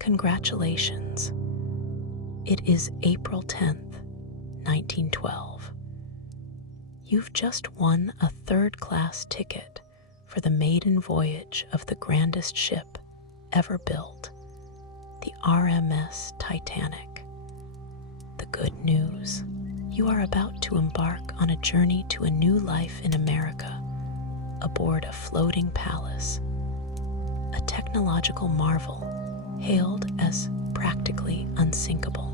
Congratulations. It is April 10th, 1912. You've just won a third-class ticket for the maiden voyage of the grandest ship ever built, the RMS Titanic. The good news: you are about to embark on a journey to a new life in America, aboard a floating palace, a technological marvel hailed as practically unsinkable.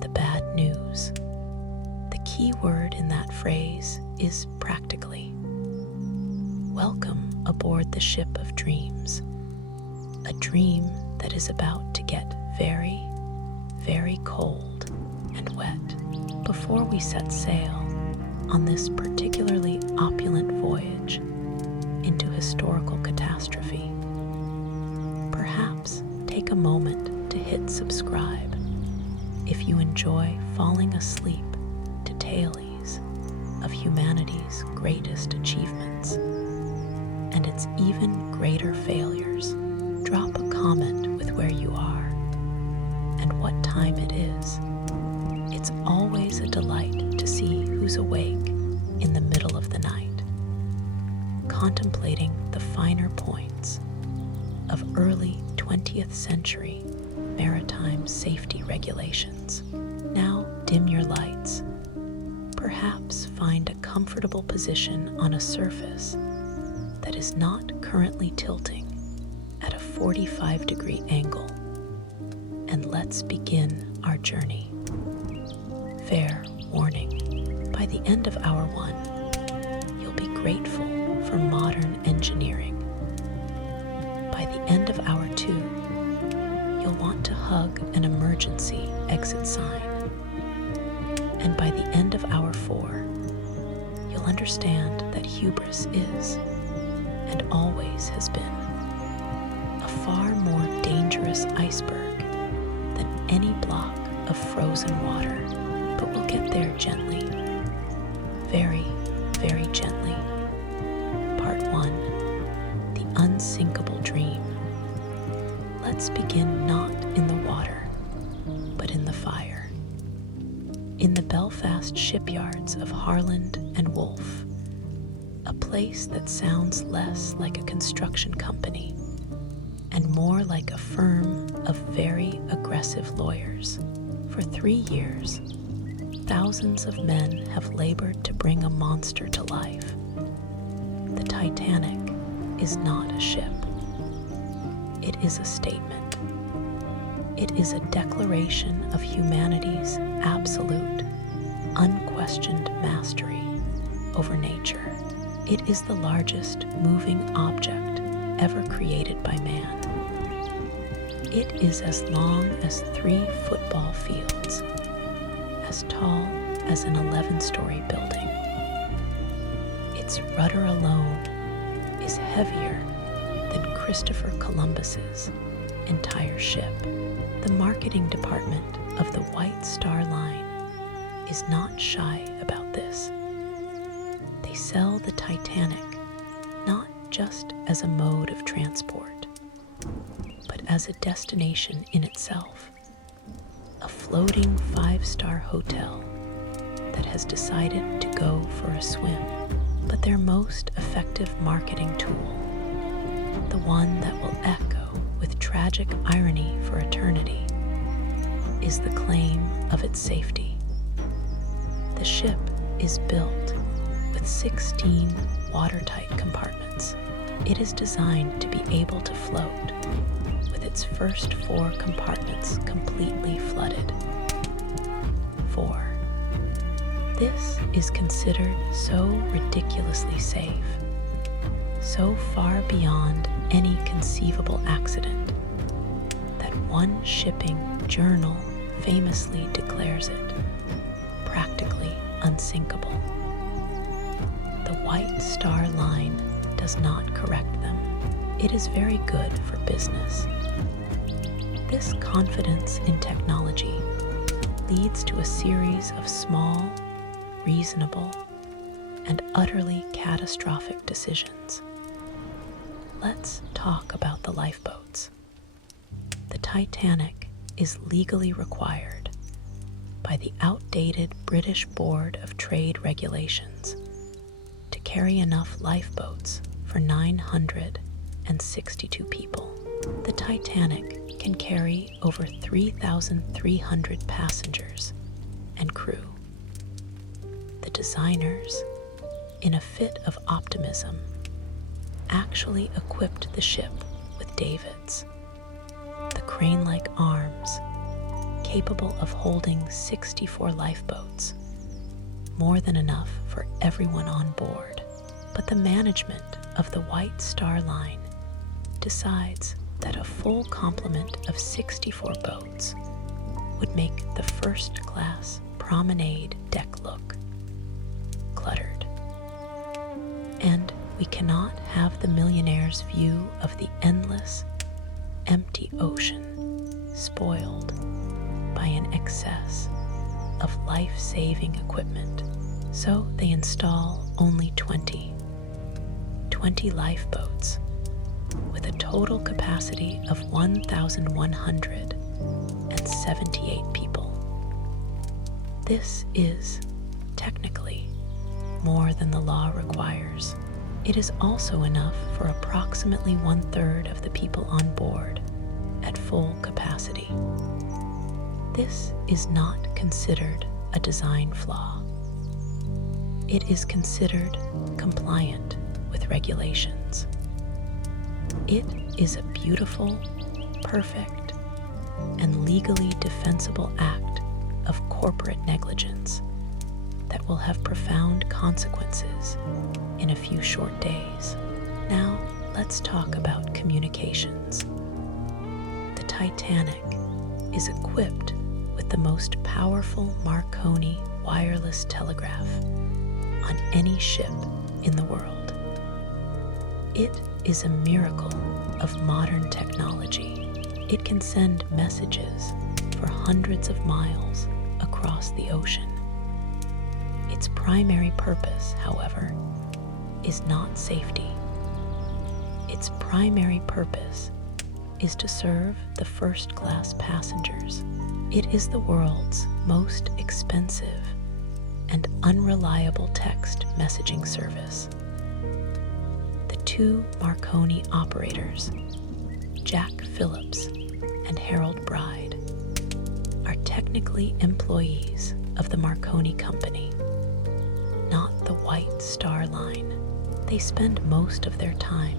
The bad news: the key word in that phrase is practically. Welcome aboard the ship of dreams, a dream that is about to get very, very cold and wet before we set sail on this particularly opulent voyage into historical catastrophe. Perhaps take a moment to hit subscribe if you enjoy falling asleep to tales of humanity's greatest achievements and its even greater failures. Drop a comment with where you are and what time it is. It's always a delight to see who's awake in the middle of the night, contemplating the finer points of early 20th century maritime safety regulations. Now dim your lights. Perhaps find a comfortable position on a surface that is not currently tilting at a 45-degree angle, and let's begin our journey. Fair warning: by the end of hour 1, you'll be grateful for modern engineering. By the end of hour 2, you'll want to hug an emergency exit sign. And by the end of hour 4, you'll understand that hubris is, and always has been, a far more dangerous iceberg than any block of frozen water. But we'll get there gently, very, very gently. Part 1, the unsinkable dream. Let's begin not in the water, but in the fire. In the Belfast shipyards of Harland and Wolff, a place that sounds less like a construction company and more like a firm of very aggressive lawyers. For 3 years, thousands of men have labored to bring a monster to life. The Titanic is not a ship. It is a statement. It is a declaration of humanity's absolute, unquestioned mastery over nature. It is the largest moving object ever created by man. It is as long as 3 football fields, as tall as an 11-story building. Its rudder alone is heavier than Christopher Columbus's entire ship. The marketing department of the White Star Line is not shy about this. They sell the Titanic not just as a mode of transport, but as a destination in itself, a floating 5-star hotel that has decided to go for a swim. But their most effective marketing tool, the one that will echo with tragic irony for eternity, is the claim of its safety. The ship is built with 16 watertight compartments. It is designed to be able to float, with its first 4 compartments completely flooded. 4. This is considered so ridiculously safe, so far beyond any conceivable accident, that one shipping journal famously declares it practically unsinkable. The White Star Line does not correct them. It is very good for business. This confidence in technology leads to a series of small, reasonable, and utterly catastrophic decisions. Let's talk about the lifeboats. Titanic is legally required by the outdated British Board of Trade Regulations to carry enough lifeboats for 962 people. The Titanic can carry over 3,300 passengers and crew. The designers, in a fit of optimism, actually equipped the ship with davits, the crane-like arms capable of holding 64 lifeboats, more than enough for everyone on board. But the management of the White Star Line decides that a full complement of 64 boats would make the first-class promenade deck look cluttered. And we cannot have the millionaire's view of the endless, empty ocean spoiled by an excess of life-saving equipment. So they install only 20 lifeboats with a total capacity of 1,178 people. This is, technically, more than the law requires. It is also enough for approximately 1/3 of the people on board at full capacity. This is not considered a design flaw. It is considered compliant with regulations. It is a beautiful, perfect, and legally defensible act of corporate negligence that will have profound consequences in a few short days. Now, let's talk about communications. The Titanic is equipped with the most powerful Marconi wireless telegraph on any ship in the world. It is a miracle of modern technology. It can send messages for hundreds of miles across the ocean. Its primary purpose, however, is not safety. Its primary purpose is to serve the first-class passengers. It is the world's most expensive and unreliable text messaging service. The two Marconi operators, Jack Phillips and Harold Bride, are technically employees of the Marconi Company, not the White Star Line. They spend most of their time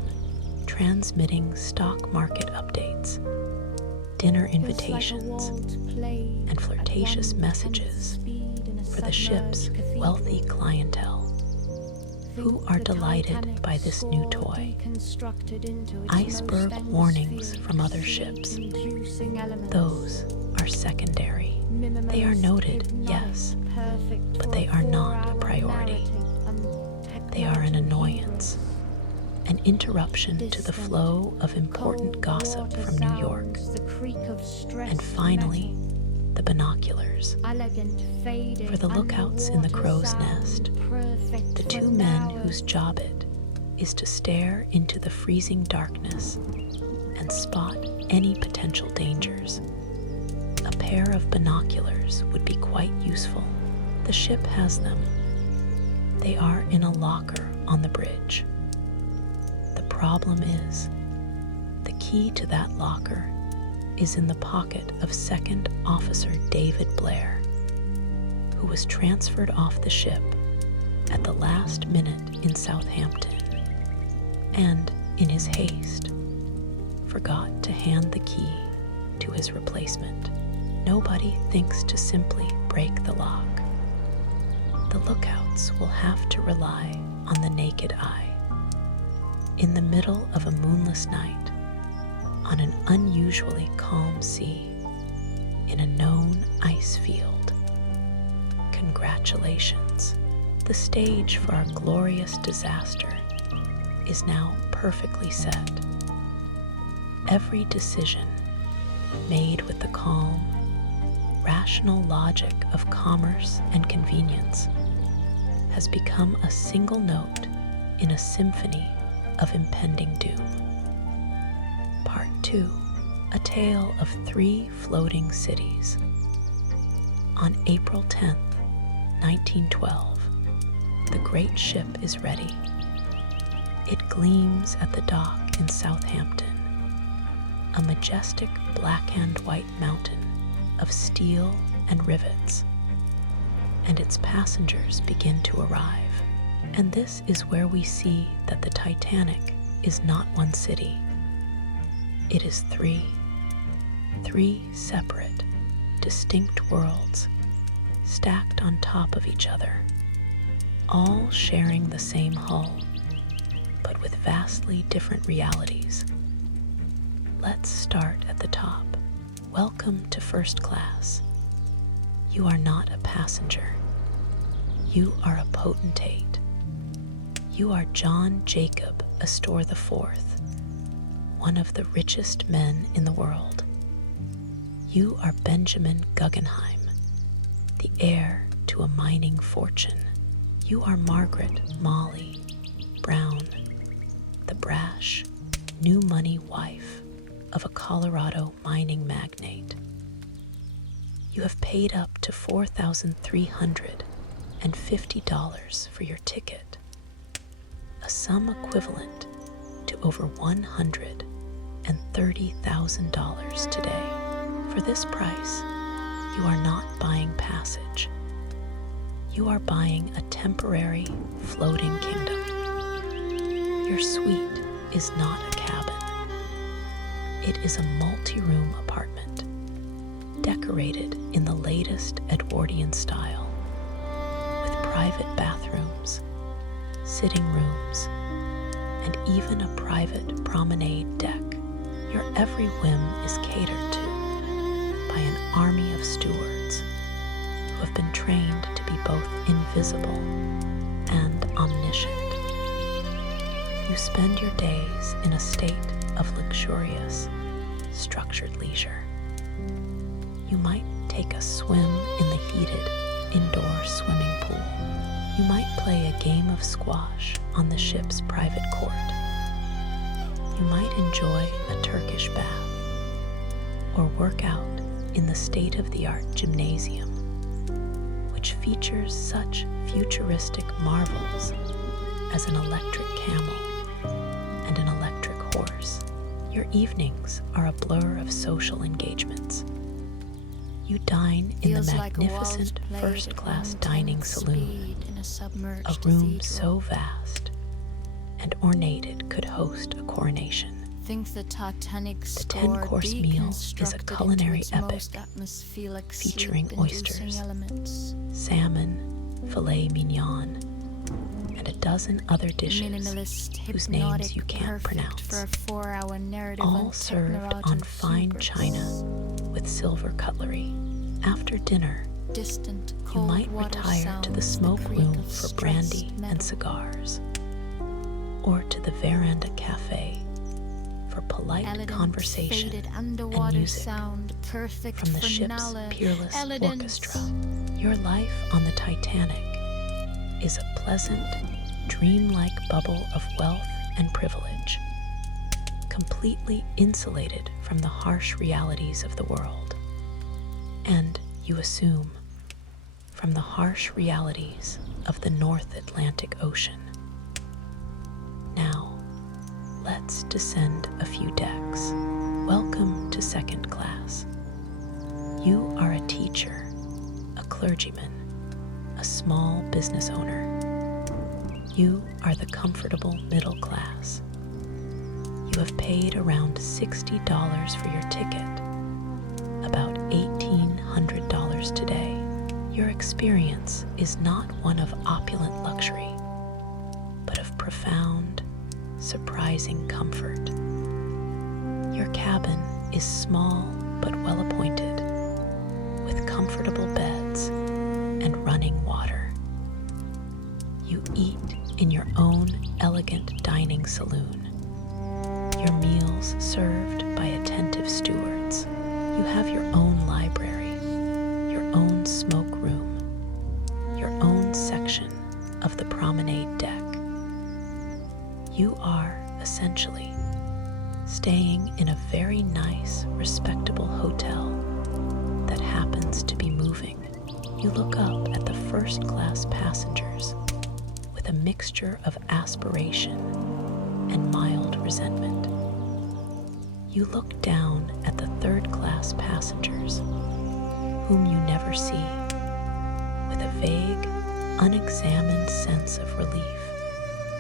transmitting stock market updates, dinner invitations, and flirtatious messages for the ship's wealthy clientele, who are delighted by this new toy. Iceberg warnings from other ships, those are secondary. They are noted, yes, but they are not a priority. They are an annoyance, an interruption to the flow of important gossip from New York. And finally, the binoculars. For the lookouts in the crow's nest, the two men whose job it is to stare into the freezing darkness and spot any potential dangers. A pair of binoculars would be quite useful. The ship has them. They are in a locker on the bridge. The problem is, the key to that locker is in the pocket of Second Officer David Blair, who was transferred off the ship at the last minute in Southampton, and, in his haste, forgot to hand the key to his replacement. Nobody thinks to simply break the lock. The lookouts will have to rely on the naked eye. In the middle of a moonless night, on an unusually calm sea, in a known ice field. Congratulations. The stage for our glorious disaster is now perfectly set. Every decision made with the calm, rational logic of commerce and convenience has become a single note in a symphony of impending doom. Part 2 a tale of 3 floating cities. On April 10th, 1912, the great ship is ready. It gleams at the dock in Southampton, a majestic black and white mountain of steel and rivets, and its passengers begin to arrive. And this is where we see that the Titanic is not one city. It is 3 separate, distinct worlds stacked on top of each other, all sharing the same hull, but with vastly different realities. Let's start at the top. Welcome to first class. You are not a passenger. You are a potentate. You are John Jacob Astor IV, one of the richest men in the world. You are Benjamin Guggenheim, the heir to a mining fortune. You are Margaret Molly Brown, the brash, new money wife of a Colorado mining magnate. You have paid up to $4,350 for your ticket, a sum equivalent to over $130,000 today. For this price, you are not buying passage. You are buying a temporary floating kingdom. Your suite is not a cabin. It is a multi-room apartment, decorated in the latest Edwardian style, with private bathrooms, sitting rooms, and even a private promenade deck. Your every whim is catered to by an army of stewards who have been trained to be both invisible and omniscient. You spend your days in a state of luxurious, structured leisure. You might take a swim in the heated indoor swimming pool. You might play a game of squash on the ship's private court. You might enjoy a Turkish bath or work out in the state-of-the-art gymnasium, which features such futuristic marvels as an electric camel and an electric horse. Your evenings are a blur of social engagements. You dine in the magnificent first-class dining saloon, a room so vast and ornate it could host a coronation. The 10-course meal is a culinary epic featuring oysters, salmon, filet mignon, and a dozen other dishes whose names you can't pronounce, all served on fine china with silver cutlery. After dinner, you might retire to the smoke room for brandy and cigars, or to the veranda cafe for polite conversation and music from the ship's peerless orchestra. Your life on the Titanic is a pleasant, dreamlike bubble of wealth and privilege, completely insulated from the harsh realities of the world, and, you assume, from the harsh realities of the North Atlantic Ocean. Now, let's descend a few decks. Welcome to second class. You are a teacher, a clergyman, a small business owner. You are the comfortable middle class. You have paid around $60 for your ticket, about $1,800 today. Your experience is not one of opulent luxury, but of profound, surprising comfort. Your cabin is small but well appointed, with comfortable beds and running water. You eat in your own elegant dining saloon, your meals served by attentive stewards. You have your own library, your own smoke room, your own section of the promenade deck. You are, essentially, staying in a very nice, You look up at the first-class passengers with a mixture of aspiration and mild resentment. You look down at the third-class passengers, whom you never see, with a vague, unexamined sense of relief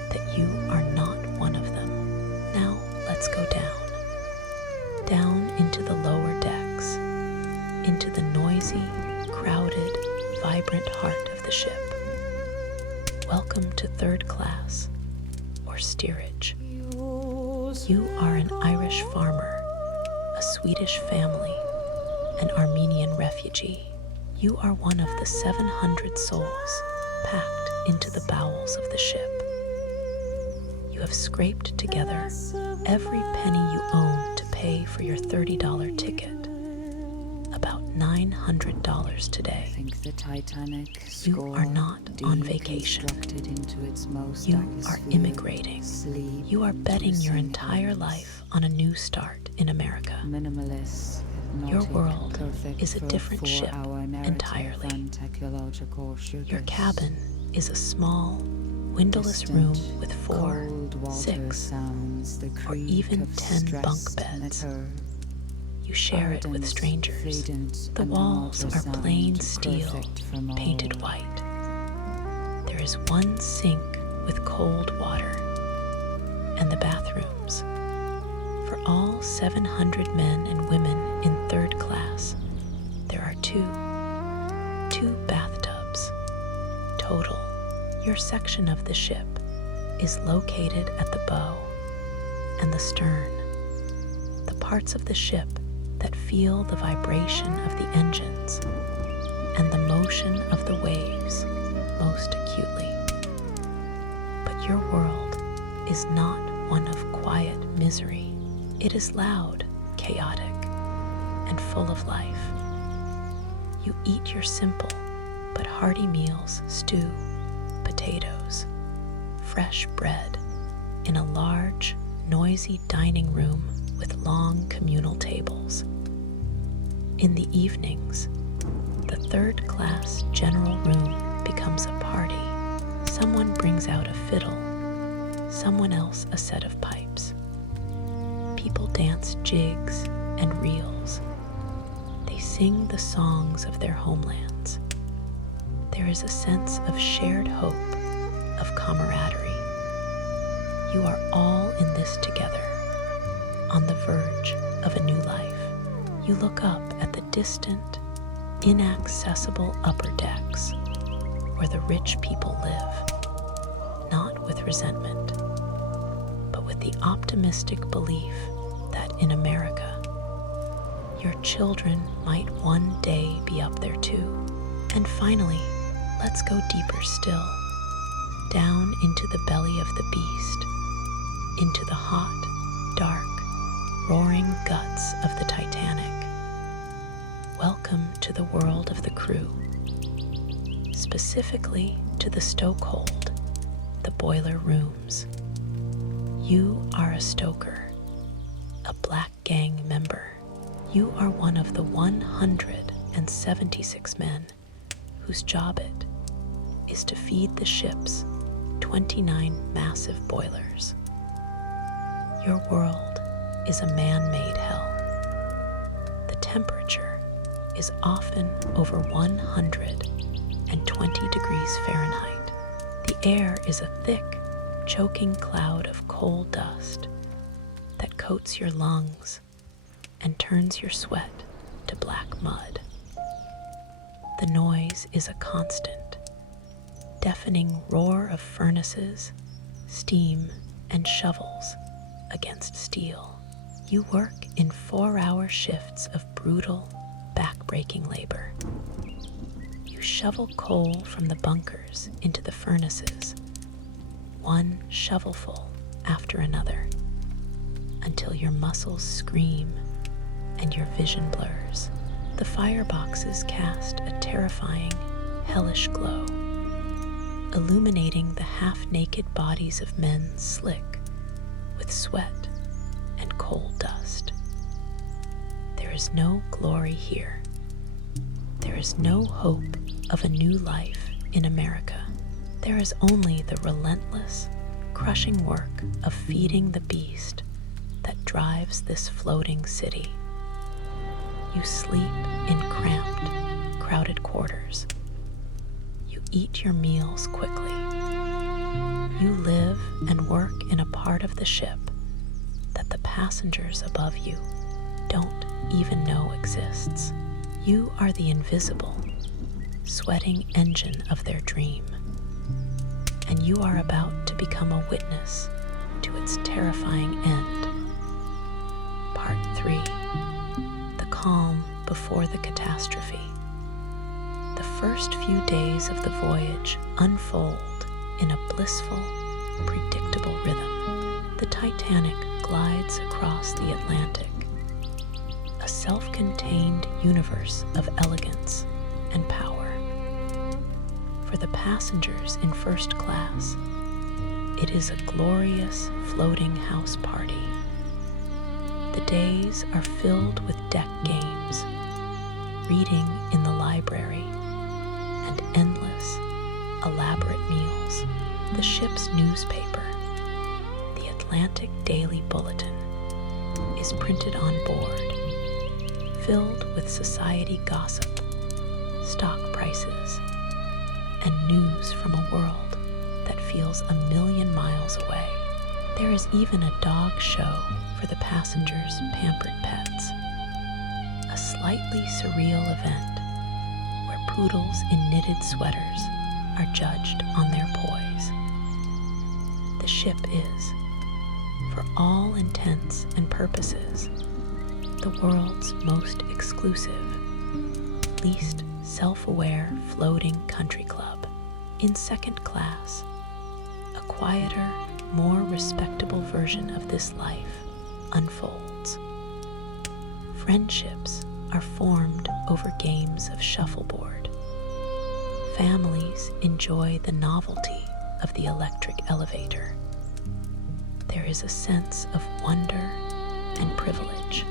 that you are not one of them. Now let's go down into the lower decks, into the noisy, crowded, vibrant heart of the ship. Welcome to third class, or steerage. You are an Irish farmer, a Swedish family, an Armenian refugee. You are one of the 700 souls packed into the bowels of the ship. You have scraped together every penny you own to pay for your $30 ticket, about $900 today. I think the Titanic You are not on vacation. into its most You are immigrating. Sleep, You are betting your entire life on a new start in America. minimalist, Your hypnotic, world perfect is a for different ship 4-hour narrative entirely. and technological sugars. Your cabin is a small, windowless room with 4, Cold water 6, sounds, the or creak even of 10 bunk stressed beds. matter. You share it with Ardent, strangers. fadent, The and walls water are sound, plain steel, perfect from all. painted white. There is one sink with cold water, and the bathrooms. For all 700 men and women in third class, there are two bathtubs. Total. Your section of the ship is located at the bow and the stern, the parts of the ship that feel the vibration of the engines and the motion of the waves most acutely. But your world is not one of quiet misery. It is loud, chaotic, and full of life. You eat your simple but hearty meals, stew, potatoes, fresh bread, in a large, noisy dining room with long communal tables. In the evenings, the third-class general room becomes a party. Someone brings out a fiddle, someone else a set of pipes. People dance jigs and reels. They sing the songs of their homelands. There is a sense of shared hope, of camaraderie. You are all in this together, on the verge of a new life. You look up at the distant, inaccessible upper decks, where the rich people live, not with resentment, but with the optimistic belief that in America, your children might one day be up there too. And finally, let's go deeper still, down into the belly of the beast, into the hot, dark, roaring guts of the Titanic. Welcome to the world of the crew, specifically to the Stokehold, the boiler rooms. You are a stoker, a Black Gang member. You are one of the 176 men whose job it is to feed the ship's 29 massive boilers. Your world is a man-made hell. The temperature is often over 120 degrees Fahrenheit. The air is a thick, choking cloud of coal dust that coats your lungs and turns your sweat to black mud. The noise is a constant, deafening roar of furnaces, steam, and shovels against steel. You work in 4-hour shifts of brutal, back-breaking labor. You shovel coal from the bunkers into the furnaces, one shovelful after another, until your muscles scream and your vision blurs. The fireboxes cast a terrifying, hellish glow, illuminating the half-naked bodies of men slick with sweat and coal dust. There is no glory here, There is no hope of a new life in America. There is only the relentless, crushing work of feeding the beast that drives this floating city. You sleep in cramped, crowded quarters. You eat your meals quickly. You live and work in a part of the ship that the passengers above you don't even know exists. You are the invisible, sweating engine of their dream, and you are about to become a witness to its terrifying end. Part 3. The calm before the catastrophe. The first few days of the voyage unfold in a blissful, predictable rhythm. The Titanic glides across the Atlantic, a self-contained universe of elegance and power. For the passengers in first class, it is a glorious floating house party. The days are filled with deck games, reading in the library, and endless, elaborate meals. The ship's newspaper, the Atlantic Daily Bulletin, is printed on board, filled with society gossip, stock prices, and news from a world that feels a million miles away. There is even a dog show for the passengers' pampered pets, a slightly surreal event where poodles in knitted sweaters are judged on their poise. The ship is, for all intents and purposes, the world's most exclusive, least self-aware floating country club. In second class, a quieter, more respectable version of this life unfolds. Friendships are formed over games of shuffleboard. Families enjoy the novelty of the electric elevator. There is a sense of wonder and privilege.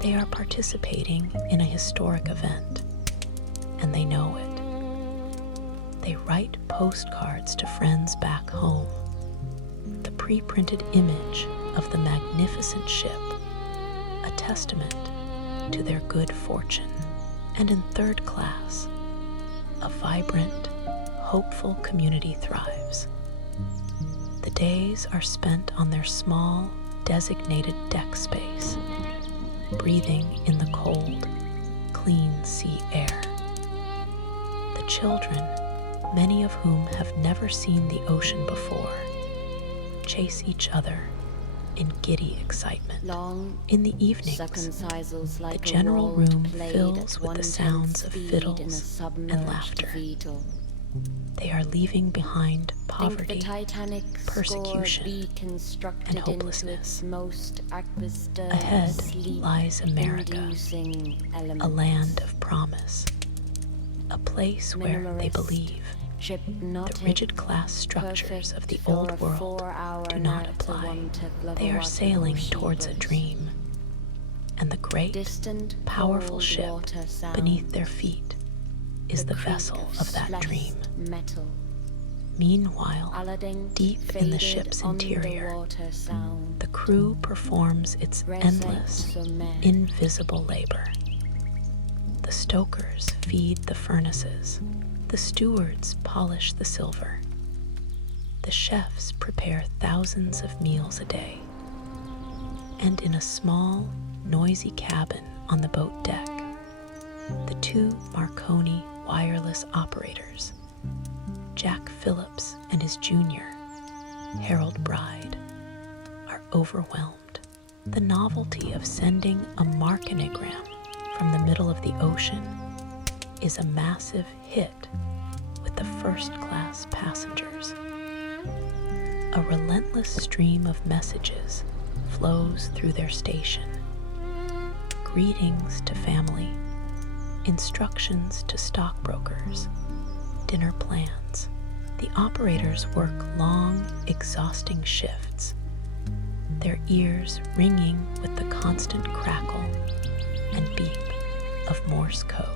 They are participating in a historic event, and they know it. They write postcards to friends back home, the pre-printed image of the magnificent ship, a testament to their good fortune. And in third class, a vibrant, hopeful community thrives. The days are spent on their small, designated deck space, breathing in the cold, clean sea air. The children, many of whom have never seen the ocean before, chase each other in giddy excitement. In the evenings, the general room fills with the sounds of fiddles and laughter. They are leaving behind poverty, persecution, and hopelessness. Ahead lies America, a land of promise, a place where they believe the rigid class structures of the old world do not apply. They are sailing towards a dream, and the great, powerful ship beneath their feet is the vessel of that dream. Meanwhile, deep in the ship's interior, the crew performs its endless, invisible labor. The stokers feed the furnaces. The stewards polish the silver. The chefs prepare thousands of meals a day. And in a small, noisy cabin on the boat deck, the two Marconi wireless operators, Jack Phillips and his junior, Harold Bride, are overwhelmed. The novelty of sending a marconigram from the middle of the ocean is a massive hit with the first-class passengers. A relentless stream of messages flows through their station. Greetings to family, instructions to stockbrokers, dinner plans. The operators work long, exhausting shifts, their ears ringing with the constant crackle and beep of Morse code.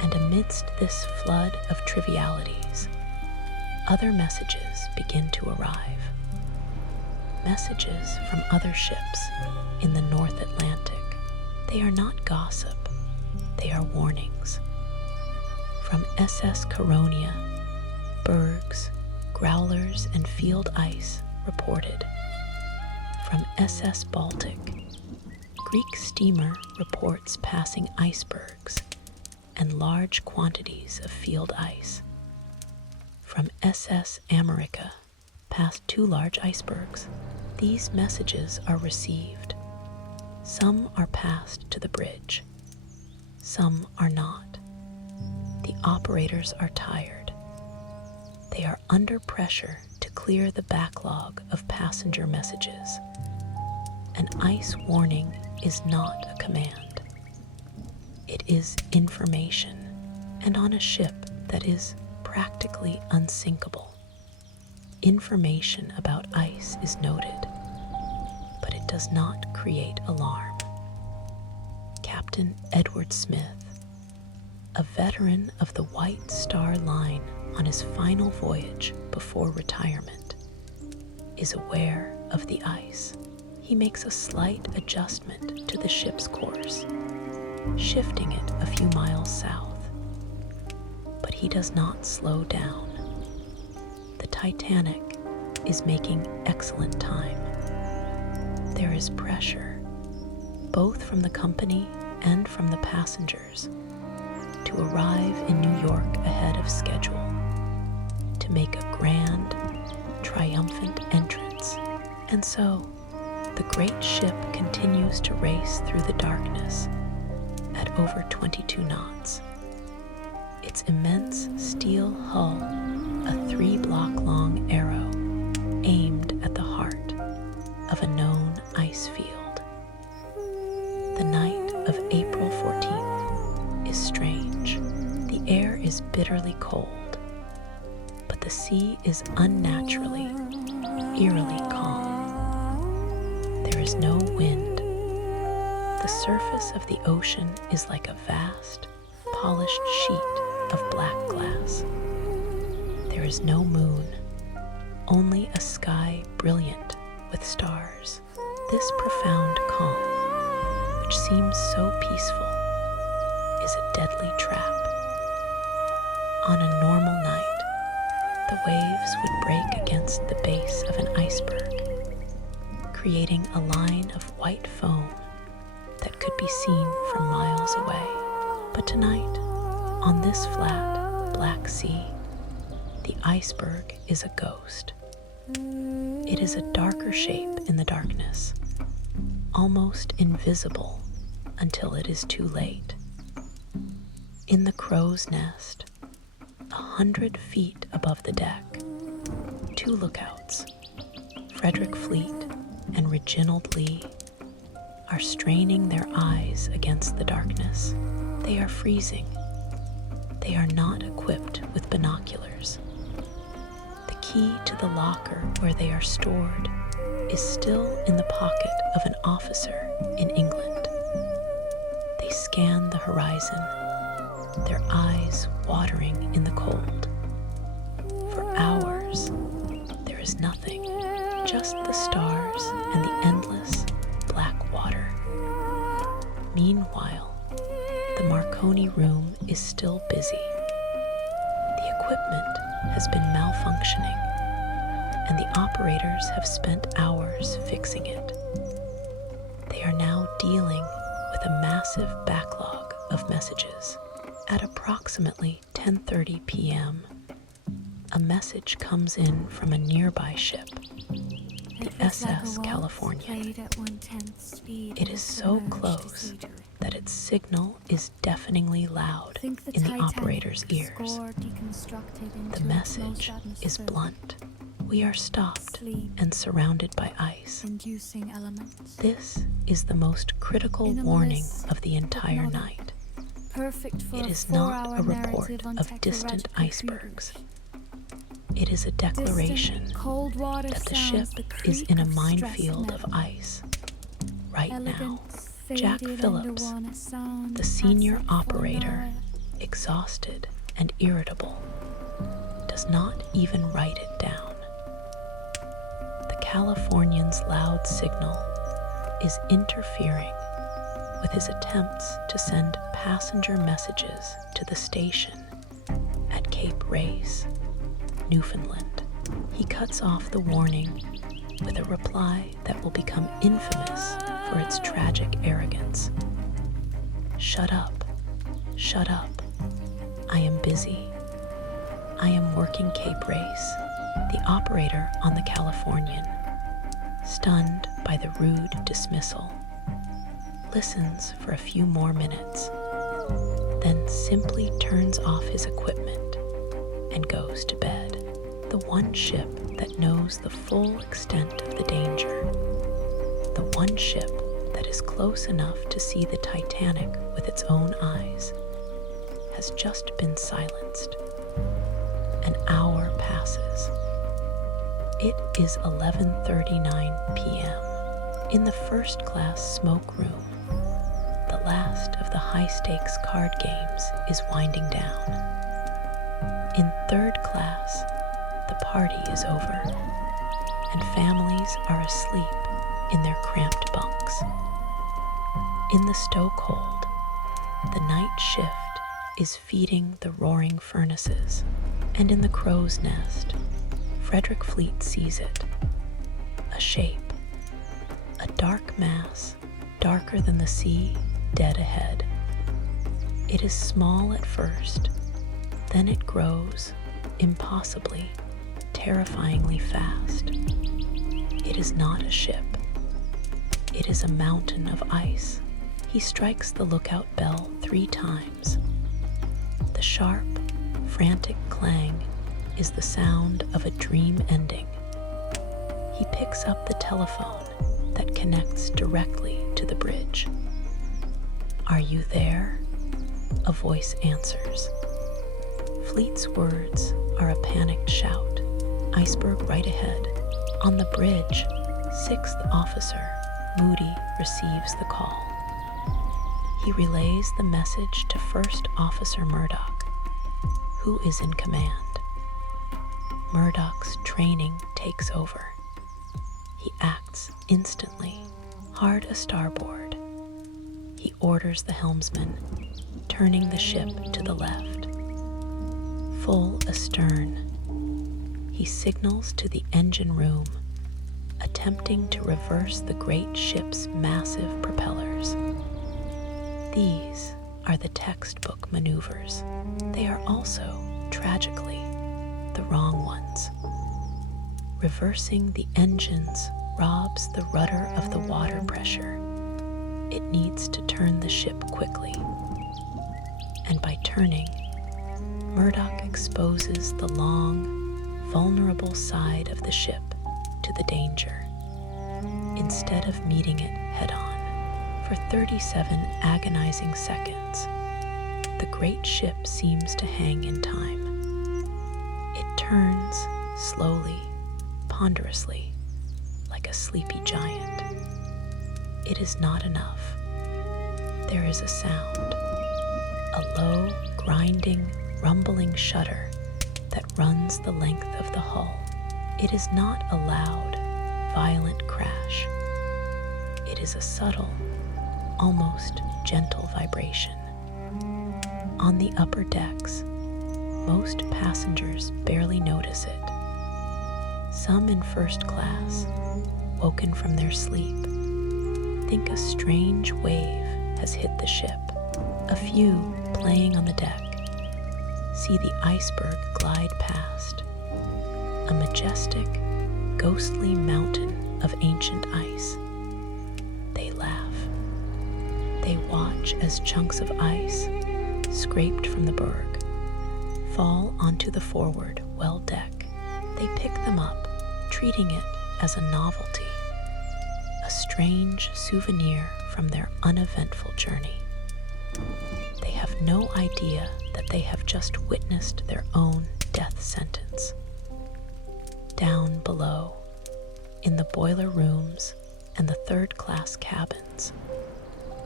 And amidst this flood of trivialities, other messages begin to arrive. Messages from other ships in the North Atlantic. They are not gossip, they are warnings. From SS Caronia, bergs, growlers, and field ice reported. From SS Baltic, Greek steamer reports passing icebergs and large quantities of field ice. From SS America, past 2 large icebergs. These messages are received. Some are passed to the bridge. Some are not. The operators are tired. They are under pressure to clear the backlog of passenger messages. An ice warning is not a command. It is information, and on a ship that is practically unsinkable. Information about ice is noted, but it does not create alarm. Captain Edward Smith, a veteran of the White Star Line on his final voyage before retirement, is aware of the ice. He makes a slight adjustment to the ship's course, shifting it a few miles south. But he does not slow down. The Titanic is making excellent time. There is pressure, both from the company and from the passengers, to arrive in New York ahead of schedule, to make a grand, triumphant entrance. And so, the great ship continues to race through the darkness at over 22 knots. Its immense steel hull, a 3-block-long arrow aimed at the heart of a known ice field. The night of April 14th is strange. The air is bitterly cold, but the sea is unnaturally, eerily calm. There is no wind. The surface of the ocean is like a vast, polished sheet of black glass. There is no moon, only a sky brilliant with stars. This profound calm, which seems so peaceful, is a deadly trap. On a normal night, the waves would break against the base of an iceberg, creating a line of white foam that could be seen from miles away. But tonight, on this flat, black sea, the iceberg is a ghost. It is a darker shape in the darkness, almost invisible until it is too late. In the crow's nest, 100 feet above the deck, 2 lookouts, Frederick Fleet and Reginald Lee, are straining their eyes against the darkness. They are freezing. They are not equipped with binoculars. The key to the locker where they are stored is still in the pocket of an officer in England. They scan the horizon, their eyes watering in the cold. For hours, there is nothing, just the stars and the endless black water. Meanwhile, the Marconi room is still busy. The equipment has been malfunctioning, and the operators have spent hours fixing it. They are now dealing with a massive backlog of messages. At approximately 10:30 p.m., a message comes in from a nearby ship, the SS California. It is so close that its signal is deafeningly loud in the operator's ears. The message is blunt. We are stopped and surrounded by ice. This is the most critical warning of the entire night. It is not a report of distant icebergs. It is a declaration that the ship is in a minefield of ice. Right now, Jack Phillips, the senior operator, exhausted and irritable, does not even write it down. The Californian's loud signal is interfering with his attempts to send passenger messages to the station at Cape Race, Newfoundland. He cuts off the warning with a reply that will become infamous for its tragic arrogance. Shut up, shut up. I am busy. I am working Cape Race. The operator on the Californian, stunned by the rude dismissal, listens for a few more minutes, then simply turns off his equipment and goes to bed. The one ship that knows the full extent of the danger, the one ship that is close enough to see the Titanic with its own eyes, has just been silenced. An hour passes. It is 11:39 p.m. In the first class smoke room, the last of the high-stakes card games is winding down. In third class, the party is over, and families are asleep in their cramped bunks. In the Stokehold, the night shift is feeding the roaring furnaces, and in the crow's nest, Frederick Fleet sees it. A shape, a dark mass, darker than the sea, dead ahead. It is small at first, then it grows, impossibly, terrifyingly fast. It is not a ship. It is a mountain of ice. He strikes the lookout bell 3 times. The sharp, frantic clang is the sound of a dream ending. He picks up the telephone that connects directly to the bridge. "Are you there?" a voice answers. Fleet's words are a panicked shout. Iceberg right ahead. On the bridge, 6th Officer Moody receives the call. He relays the message to 1st Officer Murdoch, who is in command. Murdoch's training takes over. He acts instantly, hard a starboard. He orders the helmsman, turning the ship to the left. Full astern, he signals to the engine room, attempting to reverse the great ship's massive propellers. These are the textbook maneuvers. They are also, tragically, the wrong ones. Reversing the engines robs the rudder of the water pressure. It needs to turn the ship quickly. And by turning, Murdoch exposes the long, vulnerable side of the ship to the danger, instead of meeting it head-on. For 37 agonizing seconds, the great ship seems to hang in time. It turns slowly, ponderously, like a sleepy giant. It is not enough. There is a sound, a low, grinding, rumbling shudder that runs the length of the hull. It is not a loud, violent crash. It is a subtle, almost gentle vibration. On the upper decks, most passengers barely notice it. Some in first class, woken from their sleep, think a strange wave has hit the ship. A few, playing on the deck, see the Iceberg glide past, a majestic, ghostly mountain of ancient ice. They laugh. They watch as chunks of ice, scraped from the berg, fall onto the forward well deck. They pick them up, treating it as a novelty, a strange souvenir from their uneventful journey. They have no idea that they have just witnessed their own death sentence. Down below, in the boiler rooms and the third-class cabins,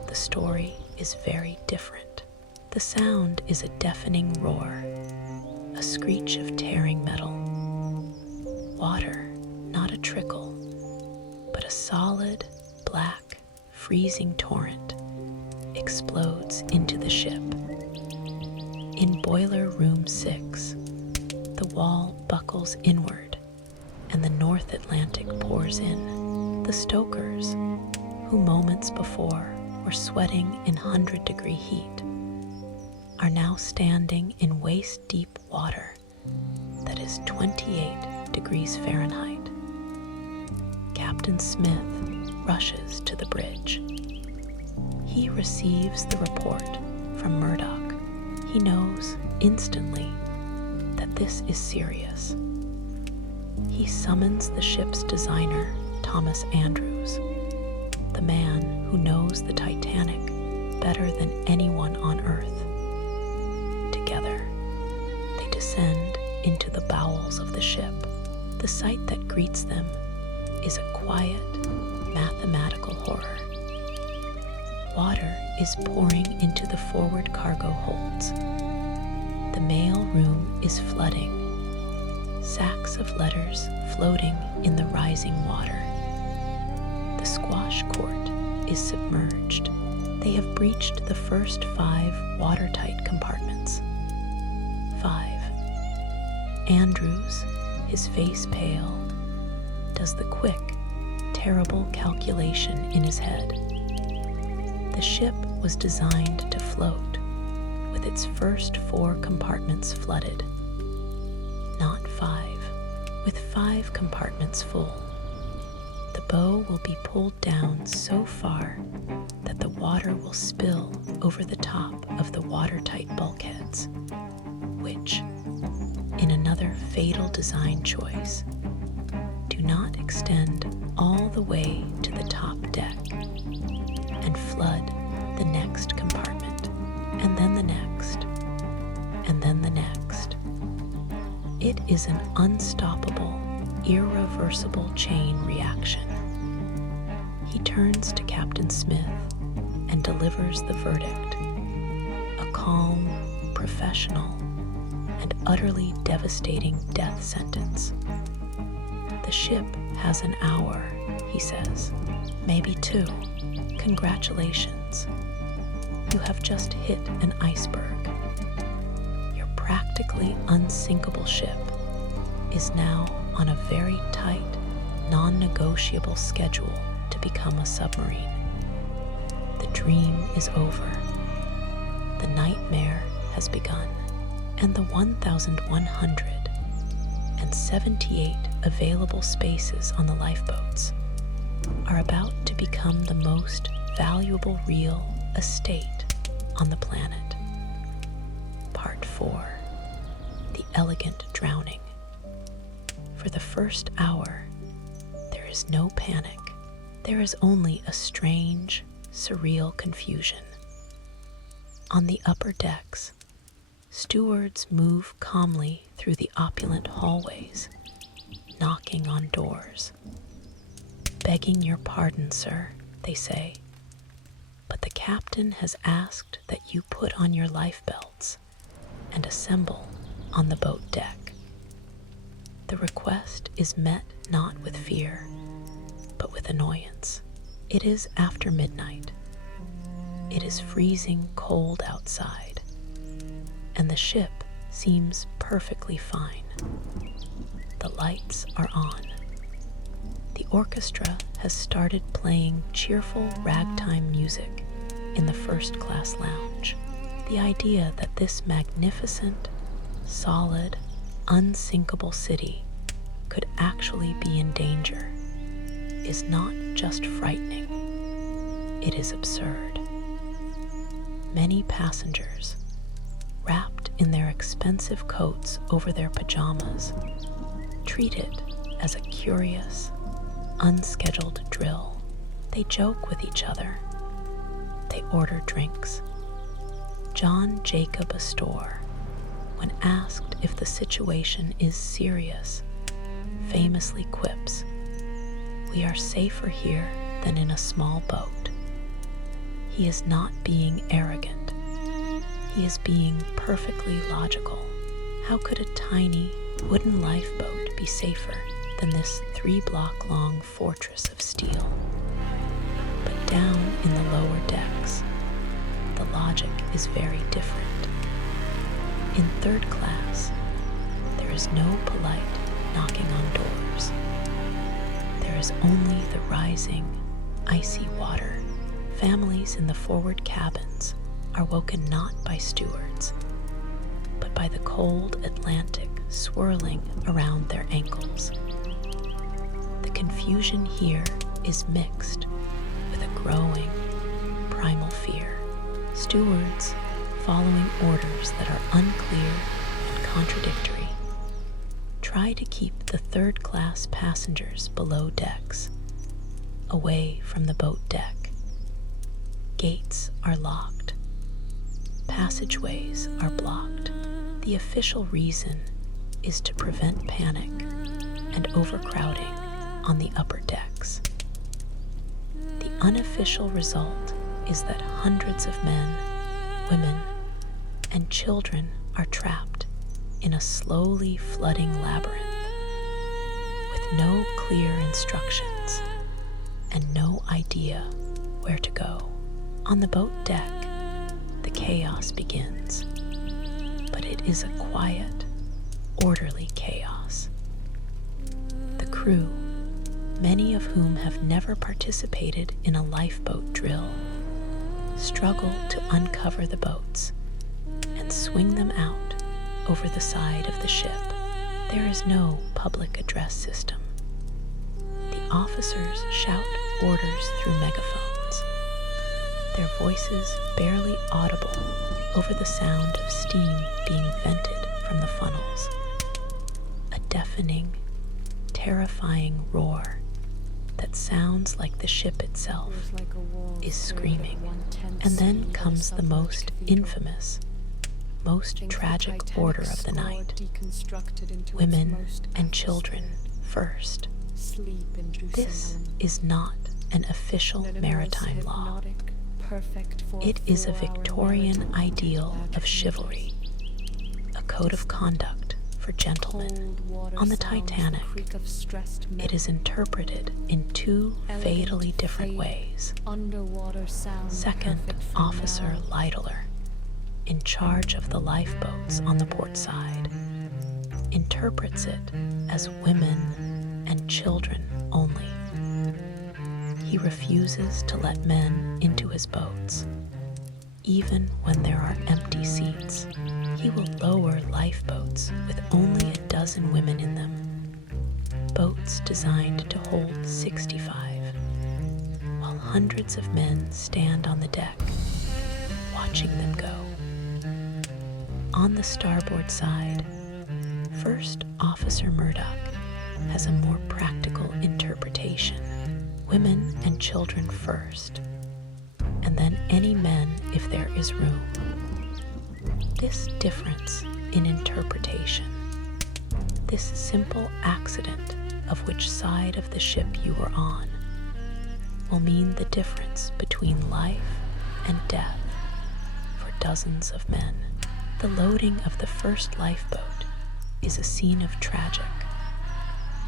the story is very different. The sound is a deafening roar, a screech of tearing metal. Water, not a trickle, but a solid, black, freezing torrent, explodes into the ship. In Boiler Room 6, the wall buckles inward, and the North Atlantic pours in. The stokers, who moments before were sweating in 100-degree heat, are now standing in waist-deep water that is 28 degrees Fahrenheit. Captain Smith rushes to the bridge. He receives the report from Murdoch. He knows instantly that this is serious. He summons the ship's designer, Thomas Andrews, the man who knows the Titanic better than anyone on Earth. Together, they descend into the bowels of the ship. The sight that greets them is a quiet, mathematical horror. Water is pouring into the forward cargo holds. The mail room is flooding, sacks of letters floating in the rising water. The squash court is submerged. They have breached the first 5 watertight compartments. 5. Andrews, his face pale, does the quick, terrible calculation in his head. The ship was designed to float, with its first 4 compartments flooded. Not 5, with 5 compartments full. The bow will be pulled down so far that the water will spill over the top of the watertight bulkheads, which, in another fatal design choice, do not extend all the way to the top deck and flood the next compartment, and then the next, and then the next. It is an unstoppable, irreversible chain reaction. He turns to Captain Smith and delivers the verdict, a calm, professional, and utterly devastating death sentence. The ship has an hour, he says, maybe 2. Congratulations. You have just hit an iceberg. Your practically unsinkable ship is now on a very tight, non-negotiable schedule to become a submarine. The dream is over. The nightmare has begun, and the 1,178 available spaces on the lifeboats are about to become the most valuable real estate on the planet. Part 4. The Elegant Drowning. For the first hour, there is no panic. There is only a strange, surreal confusion. On the upper decks, stewards move calmly through the opulent hallways, knocking on doors. "Begging your pardon, sir," they say, "but the captain has asked that you put on your life belts and assemble on the boat deck." The request is met not with fear, but with annoyance. It is after midnight. It is freezing cold outside, and the ship seems perfectly fine. The lights are on. The orchestra has started playing cheerful ragtime music in the first-class lounge. The idea that this magnificent, solid, unsinkable city could actually be in danger is not just frightening, it is absurd. Many passengers, wrapped in their expensive coats over their pajamas, treat it as a curious, unscheduled drill. They joke with each other. They order drinks. John Jacob Astor, when asked if the situation is serious, famously quips, "We are safer here than in a small boat." He is not being arrogant. He is being perfectly logical. How could a tiny wooden lifeboat be safer than this 3-block-long fortress of steel? But down in the lower decks, the logic is very different. In third class, there is no polite knocking on doors. There is only the rising, icy water. Families in the forward cabins are woken not by stewards, but by the cold Atlantic swirling around their ankles. The confusion here is mixed with a growing, primal fear. Stewards, following orders that are unclear and contradictory, try to keep the third-class passengers below decks, away from the boat deck. Gates are locked. Passageways are blocked. The official reason is to prevent panic and overcrowding on the upper decks. The unofficial result is that hundreds of men, women, and children are trapped in a slowly flooding labyrinth with no clear instructions and no idea where to go. On the boat deck, the chaos begins, but it is a quiet, orderly chaos. The crew, many of whom have never participated in a lifeboat drill, struggle to uncover the boats and swing them out over the side of the ship. There is no public address system. The officers shout orders through megaphones, their voices barely audible over the sound of steam being vented from the funnels. A deafening, terrifying roar that sounds like the ship itself is screaming. And then comes the most infamous, most tragic order of the night. Women and children first. This is not an official maritime law. It is a Victorian ideal of chivalry, a code of conduct for gentlemen. On the Titanic, it is interpreted in two fatally different ways. Second Officer Lidler, in charge of the lifeboats on the port side, interprets it as women and children only. He refuses to let men into his boats, even when there are empty seats. He will lower lifeboats with only a dozen women in them, boats designed to hold 65, while hundreds of men stand on the deck, watching them go. On the starboard side, First Officer Murdoch has a more practical interpretation. Women and children first, and then any men if there is room. This difference in interpretation, this simple accident of which side of the ship you are on, will mean the difference between life and death for dozens of men. The loading of the first lifeboat is a scene of tragic,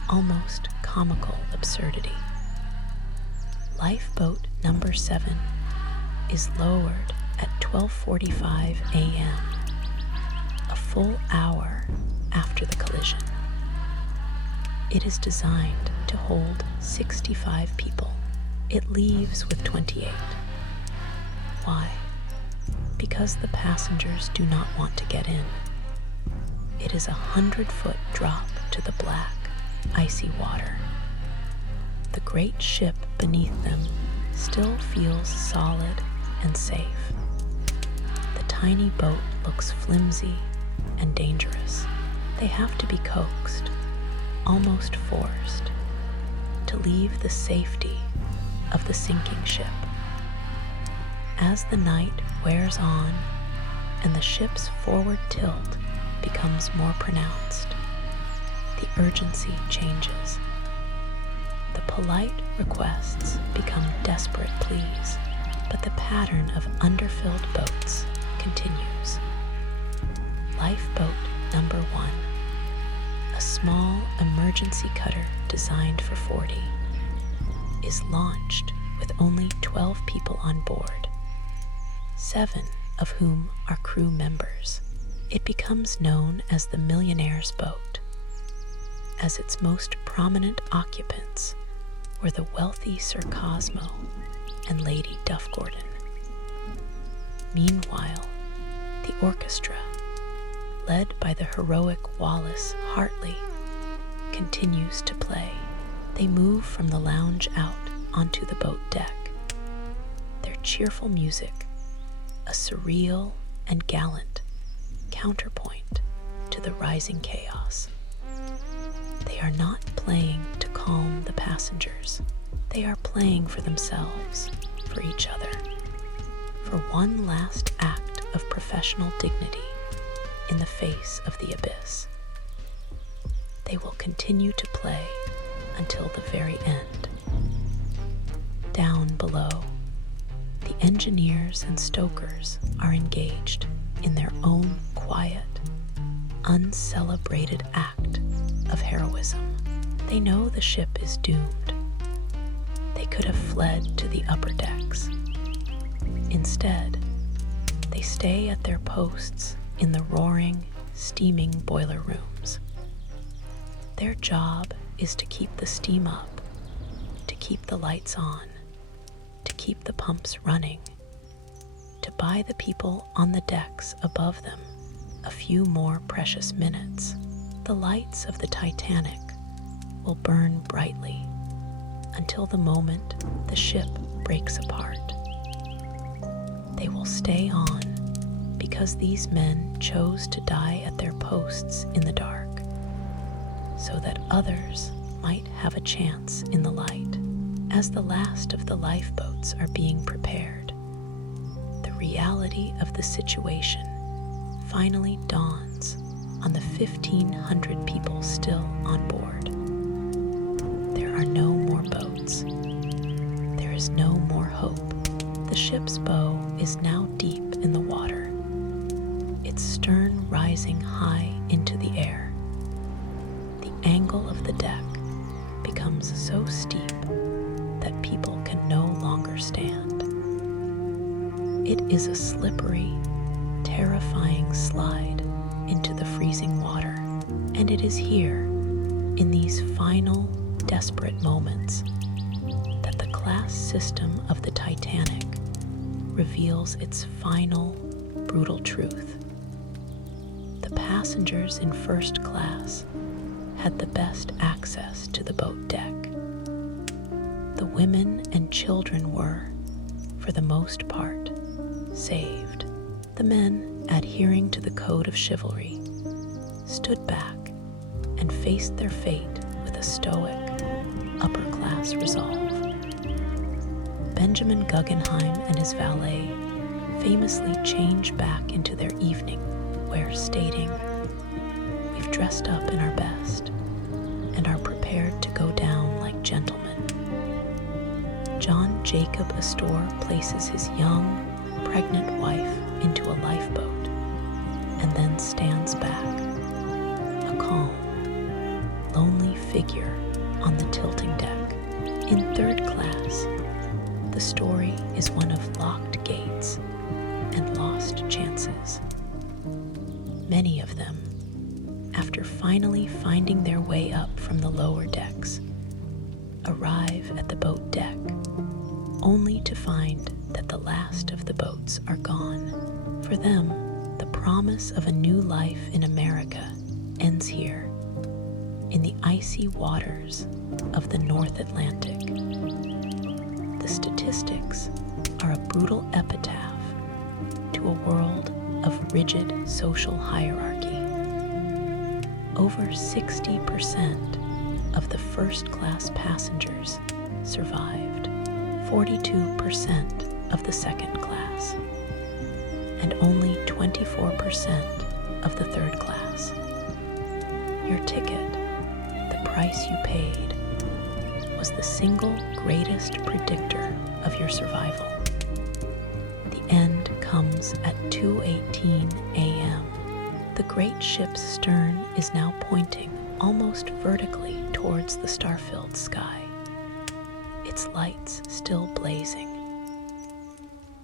almost comical absurdity. Lifeboat number 7 is lowered at 12:45 a.m., a full hour after the collision. It is designed to hold 65 people. It leaves with 28. Why? Because the passengers do not want to get in. It is a 100-foot drop to the black, icy water. The great ship beneath them still feels solid and safe. The tiny boat looks flimsy and dangerous. They have to be coaxed, almost forced, to leave the safety of the sinking ship. As the night wears on and the ship's forward tilt becomes more pronounced, the urgency changes. The polite requests become desperate pleas, but the pattern of underfilled boats continues. Lifeboat number 1, a small emergency cutter designed for 40, is launched with only 12 people on board, 7 of whom are crew members. It becomes known as the Millionaire's Boat, as its most prominent occupants were the wealthy Sir Cosmo and Lady Duff Gordon. Meanwhile, the orchestra, led by the heroic Wallace Hartley, continues to play. They move from the lounge out onto the boat deck, their cheerful music a surreal and gallant counterpoint to the rising chaos. They are not playing to calm the passengers. They are playing for themselves, for each other, for one last act of professional dignity in the face of the abyss. They will continue to play until the very end. Down below, the engineers and stokers are engaged in their own quiet, uncelebrated act of heroism. They know the ship is doomed. They could have fled to the upper decks. Instead, they stay at their posts in the roaring, steaming boiler rooms. Their job is to keep the steam up, to keep the lights on, to keep the pumps running, to buy the people on the decks above them a few more precious minutes. The lights of the Titanic will burn brightly until the moment the ship breaks apart. They will stay on because these men chose to die at their posts in the dark, so that others might have a chance in the light. As the last of the lifeboats are being prepared, the reality of the situation finally dawns on the 1,500 people still on board. There are no more boats. There is no more hope. The ship's bow is now deep in the water, its stern rising high into the air. The angle of the deck becomes so steep that people can no longer stand. It is a slippery, terrifying slide into the freezing water, and it is here, in these final, desperate moments, that the class system of the Titanic reveals its final, brutal truth. The passengers in first class had the best access to the boat deck. The women and children were, for the most part, saved. The men, adhering to the code of chivalry, stood back and faced their fate with a stoic, upper-class resolve. Benjamin Guggenheim and his valet famously change back into their evening wear, stating, "We've dressed up in our best and are prepared to go down like gentlemen." John Jacob Astor places his young, pregnant wife into a lifeboat and then stands back, a calm, lonely figure on the tilting deck. In third class, the story is one of locked gates and lost chances. Many of them, after finally finding their way up from the lower decks, arrive at the boat deck, only to find that the last of the boats are gone. For them, the promise of a new life in America ends here, in the icy waters of the North Atlantic. The statistics are a brutal epitaph to a world of rigid social hierarchy. Over 60% of the first-class passengers survived, 42% of the second class, and only 24% of the third class. Your ticket, the price you paid, was the single greatest predictor of your survival. The end comes at 2:18 a.m. The great ship's stern is now pointing almost vertically towards the star-filled sky, its lights still blazing.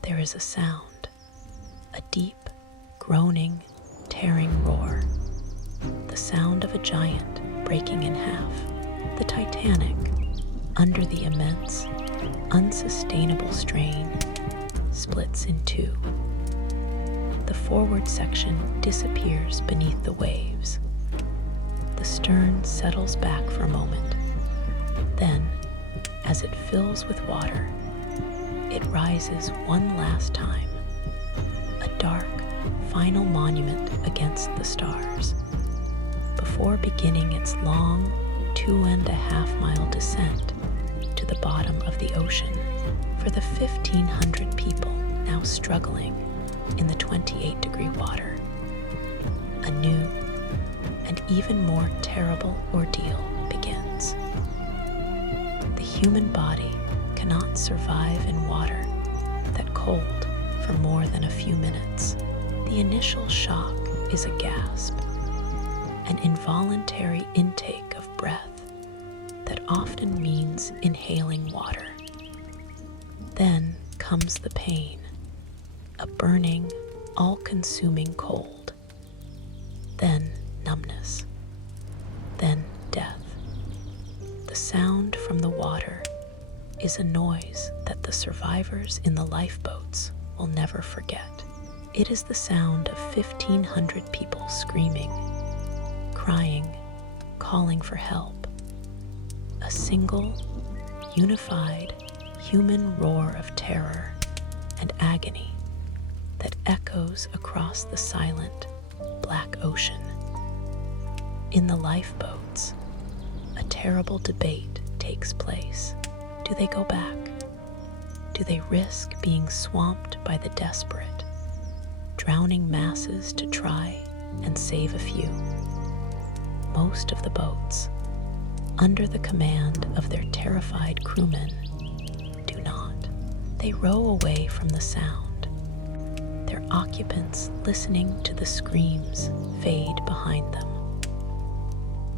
There is a sound, a deep, groaning, tearing roar, the sound of a giant breaking in half. The Titanic, under the immense, unsustainable strain, splits in two. The forward section disappears beneath the waves. The stern settles back for a moment. Then, as it fills with water, it rises one last time, a dark, final monument against the stars, before beginning its long 2.5-mile descent to the bottom of the ocean for the 1,500 people now struggling in the 28-degree water. A new and even more terrible ordeal begins. The human body cannot survive in water that cold for more than a few minutes. The initial shock is a gasp, an involuntary intake of breath that often means inhaling water. Then comes the pain, a burning, all-consuming cold. Then numbness. Then death. The sound from the water is a noise that the survivors in the lifeboats will never forget. It is the sound of 1,500 people screaming, crying, calling for help. A single, unified, human roar of terror and agony that echoes across the silent, black ocean. In the lifeboats, a terrible debate takes place. Do they go back? Do they risk being swamped by the desperate, drowning masses to try and save a few? Most of the boats, under the command of their terrified crewmen, do not. They row away from the sound, their occupants listening to the screams fade behind them.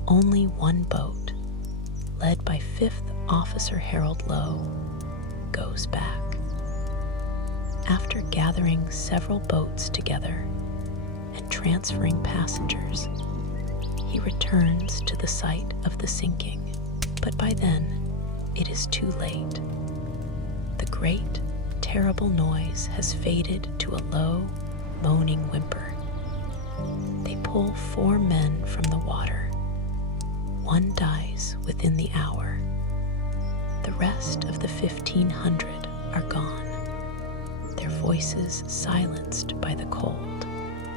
Only one boat, led by 5th Officer Harold Lowe, goes back. After gathering several boats together and transferring passengers, he returns to the site of the sinking, but by then it is too late. The great, terrible noise has faded to a low, moaning whimper. They pull 4 men from the water. One dies within the hour. The rest of the 1,500 are gone, their voices silenced by the cold.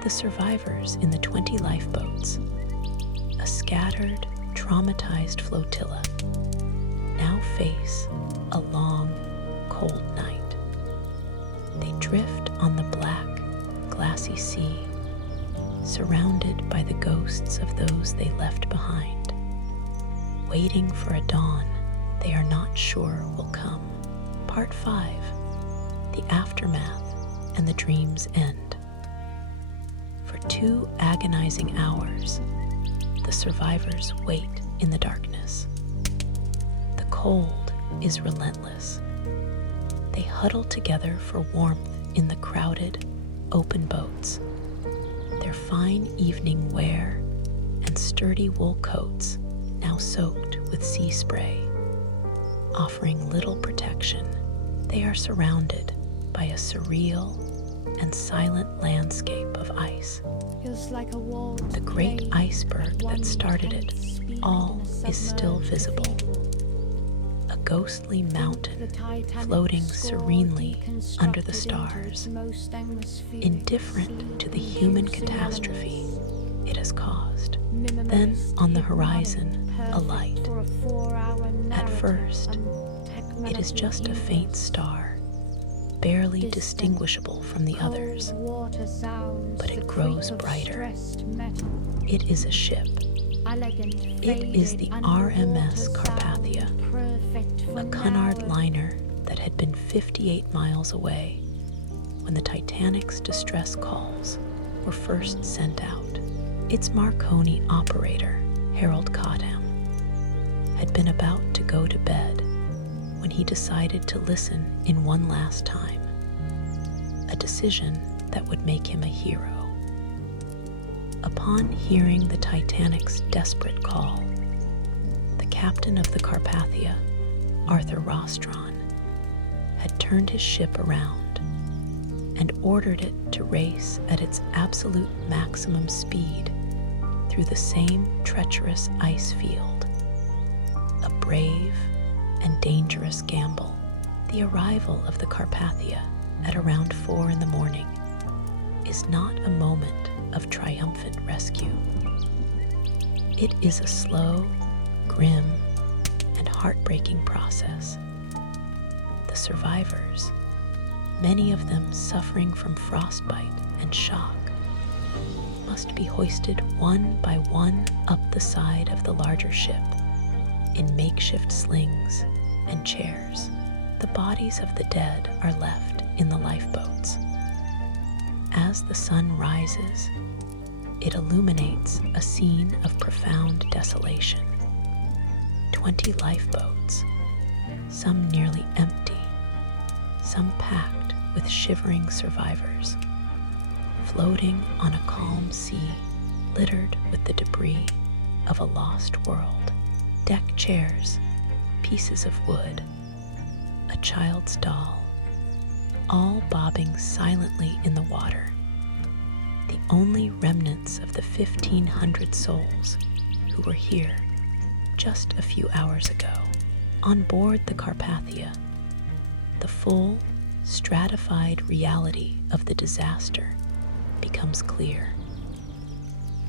The survivors in the 20 lifeboats, a scattered, traumatized flotilla, now face a long, cold night. They drift on the black, glassy sea, surrounded by the ghosts of those they left behind, waiting for a dawn they are not sure will come. Part 5, the aftermath and the dream's end. For 2 agonizing hours, the survivors wait in the darkness. The cold is relentless. They huddle together for warmth in the crowded, open boats. Their fine evening wear and sturdy wool coats now soaked with sea spray, offering little protection. They are surrounded by a surreal and silent landscape of ice. The great iceberg that started it all is still visible. A ghostly mountain floating serenely under the stars, indifferent to the human catastrophe it has caused. Then on the horizon, a light. At first, it is just a faint star, barely distinguishable from the others, but it grows brighter. It is a ship. It is the RMS Carpathia, a Cunard liner that had been 58 miles away when the Titanic's distress calls were first sent out. Its Marconi operator, Harold Cottam, had been about to go to bed when he decided to listen in one last time, a decision that would make him a hero. Upon hearing the Titanic's desperate call, the captain of the Carpathia, Arthur Rostron, had turned his ship around and ordered it to race at its absolute maximum speed through the same treacherous ice field. A brave and dangerous gamble. The arrival of the Carpathia at around 4 in the morning is not a moment of triumphant rescue. It is a slow, grim, and heartbreaking process. The survivors, many of them suffering from frostbite and shock, must be hoisted one by one up the side of the larger ship in makeshift slings and chairs. The bodies of the dead are left in the lifeboats. As the sun rises, it illuminates a scene of profound desolation. 20 lifeboats, some nearly empty, some packed with shivering survivors, floating on a calm sea littered with the debris of a lost world. Deck chairs, pieces of wood, a child's doll, all bobbing silently in the water. The only remnants of the 1,500 souls who were here just a few hours ago. On board the Carpathia, the full, stratified reality of the disaster becomes clear.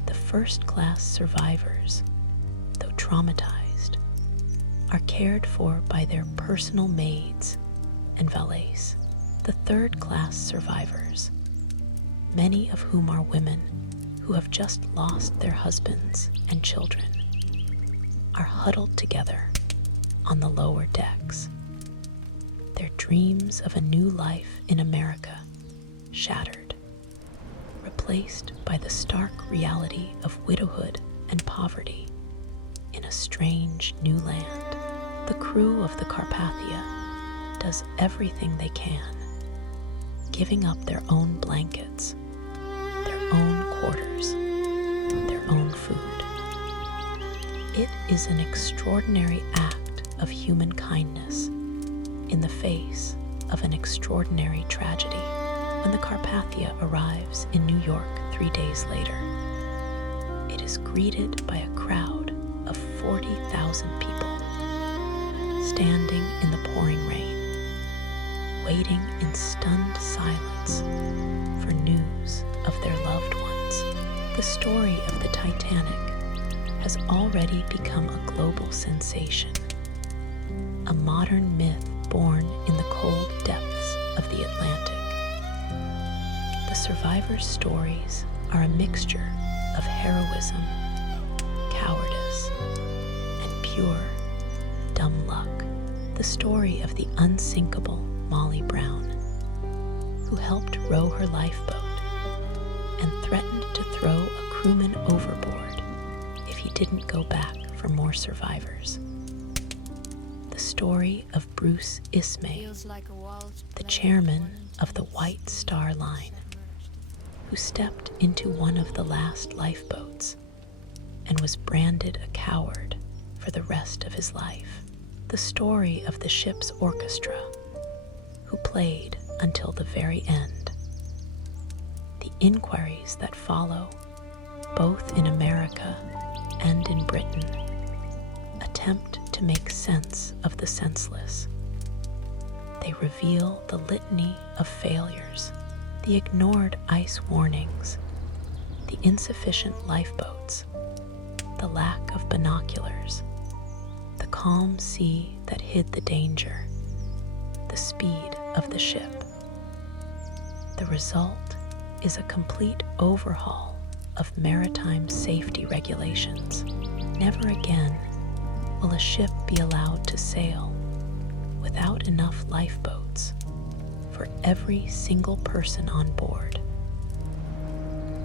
The first-class survivors, though traumatized, are cared for by their personal maids and valets. The third-class survivors, many of whom are women who have just lost their husbands and children, are huddled together on the lower decks. Their dreams of a new life in America shattered, replaced by the stark reality of widowhood and poverty in a strange new land. The crew of the Carpathia does everything they can, giving up their own blankets, their own quarters, their own food. It is an extraordinary act of human kindness in the face of an extraordinary tragedy. When the Carpathia arrives in New York 3 days later, it is greeted by a crowd of 40,000 people, standing in the pouring rain, waiting in stunned silence for news of their loved ones. The story of the Titanic has already become a global sensation, a modern myth born in the cold depths of the Atlantic. The survivors' stories are a mixture of heroism, cowardice, and pure, dumb luck. The story of the unsinkable Molly Brown, who helped row her lifeboat and threatened to throw a crewman overboard if he didn't go back for more survivors. The story of Bruce Ismay, the chairman of the White Star Line, who stepped into one of the last lifeboats and was branded a coward for the rest of his life. The story of the ship's orchestra, who played until the very end. The inquiries that follow, both in America and in Britain, attempt to make sense of the senseless. They reveal the litany of failures, the ignored ice warnings, the insufficient lifeboats, the lack of binoculars, the calm sea that hid the danger, the speed of the ship. The result is a complete overhaul of maritime safety regulations. Never again will a ship be allowed to sail without enough lifeboats for every single person on board.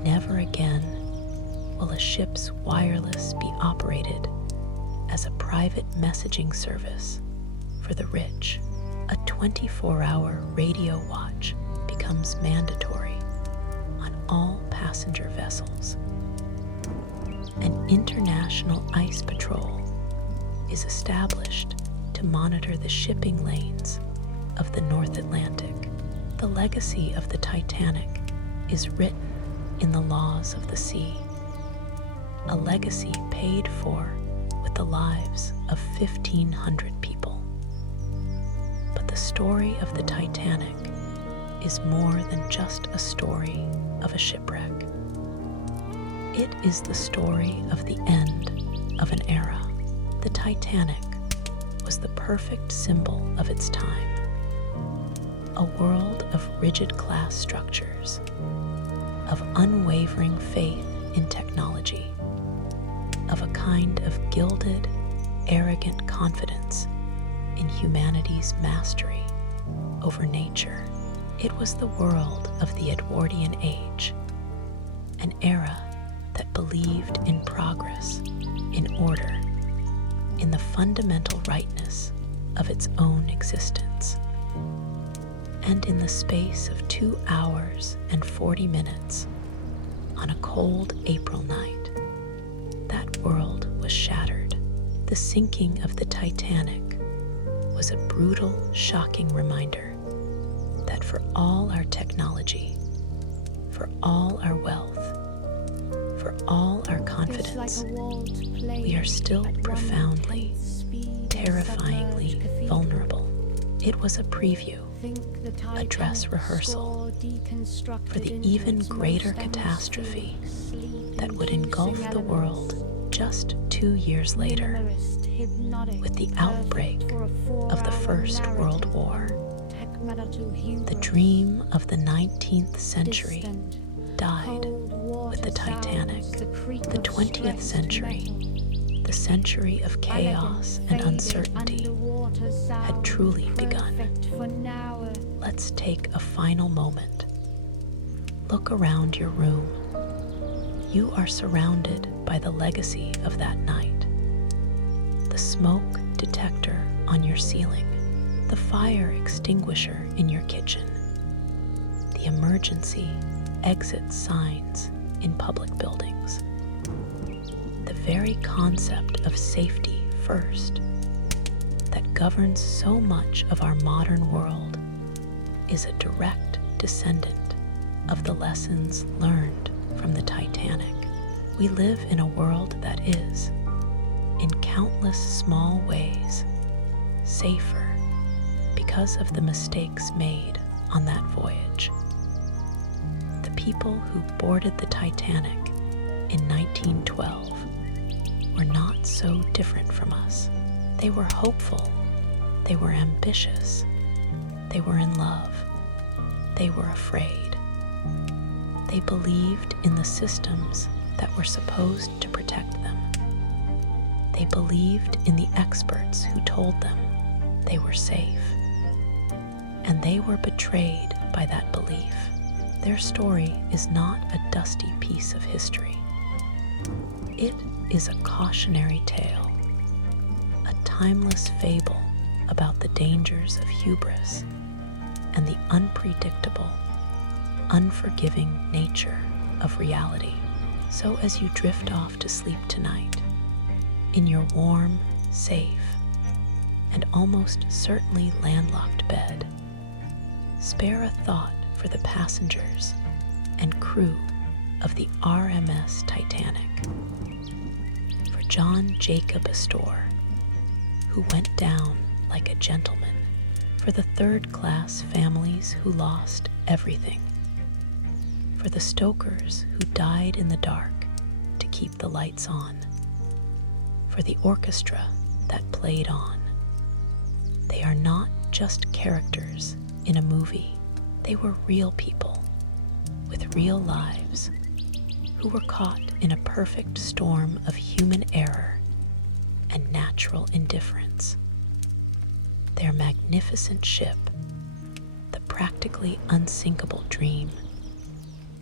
never again will a ship's wireless be operated as a private messaging service for the rich. A 24-hour radio watch becomes mandatory on all passenger vessels. An international ice patrol is established to monitor the shipping lanes of the North Atlantic. The legacy of the Titanic is written in the laws of the sea, a legacy paid for with the lives of 1,500 people. But the story of the Titanic is more than just a story of a shipwreck. It is the story of the end of an era. The Titanic was the perfect symbol of its time. A world of rigid class structures, of unwavering faith in technology, of a kind of gilded, arrogant confidence in humanity's mastery over nature. It was the world of the Edwardian Age, an era that believed in progress, in order, in the fundamental rightness of its own existence. And in the space of 2 hours and 40 minutes, on a cold April night, that world was shattered. The sinking of the Titanic was a brutal, shocking reminder that for all our technology, for all our wealth, for all our confidence, we are still profoundly, terrifyingly vulnerable. It was a preview, a dress rehearsal for the even greater catastrophe that would engulf the world just 2 years later with the outbreak of the First World War. The dream of the 19th century died with the Titanic. The 20th century, the century of chaos and uncertainty, had truly begun. Let's take a final moment. Look around your room. You are surrounded by the legacy of that night. The smoke detector on your ceiling, the fire extinguisher in your kitchen, the emergency exit signs in public buildings. The very concept of safety first that governs so much of our modern world is a direct descendant of the lessons learned from the Titanic. We live in a world that is, in countless small ways, safer because of the mistakes made on that voyage. The people who boarded the Titanic in 1912 were not so different from us. They were hopeful, they were ambitious, they were in love, they were afraid. They believed in the systems that were supposed to protect them. They believed in the experts who told them they were safe. And they were betrayed by that belief. Their story is not a dusty piece of history. It is a cautionary tale, a timeless fable about the dangers of hubris and the unpredictable, unforgiving nature of reality. So as you drift off to sleep tonight, in your warm, safe, and almost certainly landlocked bed, spare a thought for the passengers and crew of the RMS Titanic, for John Jacob Astor, who went down like a gentleman, for the third-class families who lost everything, for the stokers who died in the dark to keep the lights on, for the orchestra that played on. They are not just characters in a movie. They were real people with real lives who were caught in a perfect storm of human error and natural indifference. Their magnificent ship, the practically unsinkable Dream,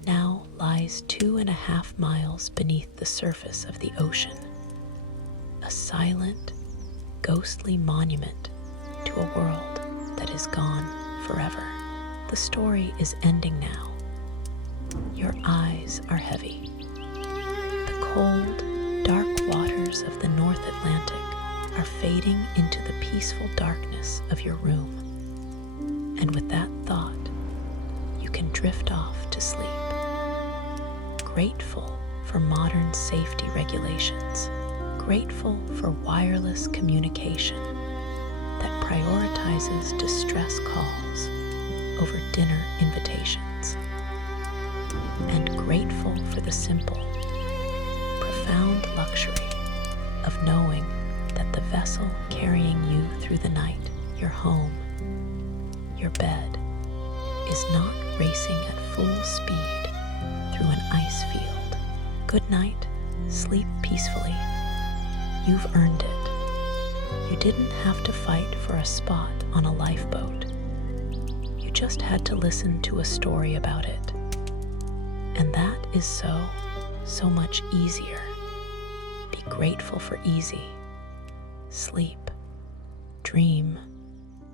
now lies 2.5 miles beneath the surface of the ocean, a silent, ghostly monument to a world that is gone forever. The story is ending now. Your eyes are heavy. The cold, dark waters of the North Atlantic are fading into the peaceful darkness of your room. And with that thought, you can drift off to sleep, grateful for modern safety regulations, grateful for wireless communication that prioritizes distress calls over dinner invitations, and grateful for the simple, profound luxury of knowing that the vessel carrying you through the night, your home, your bed, is not racing at full speed through an ice field. Good night, sleep peacefully. You've earned it. You didn't have to fight for a spot on a lifeboat. You just had to listen to a story about it. And that is so much easier. Be grateful for easy. Sleep, dream,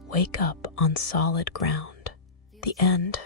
wake up on solid ground. The end.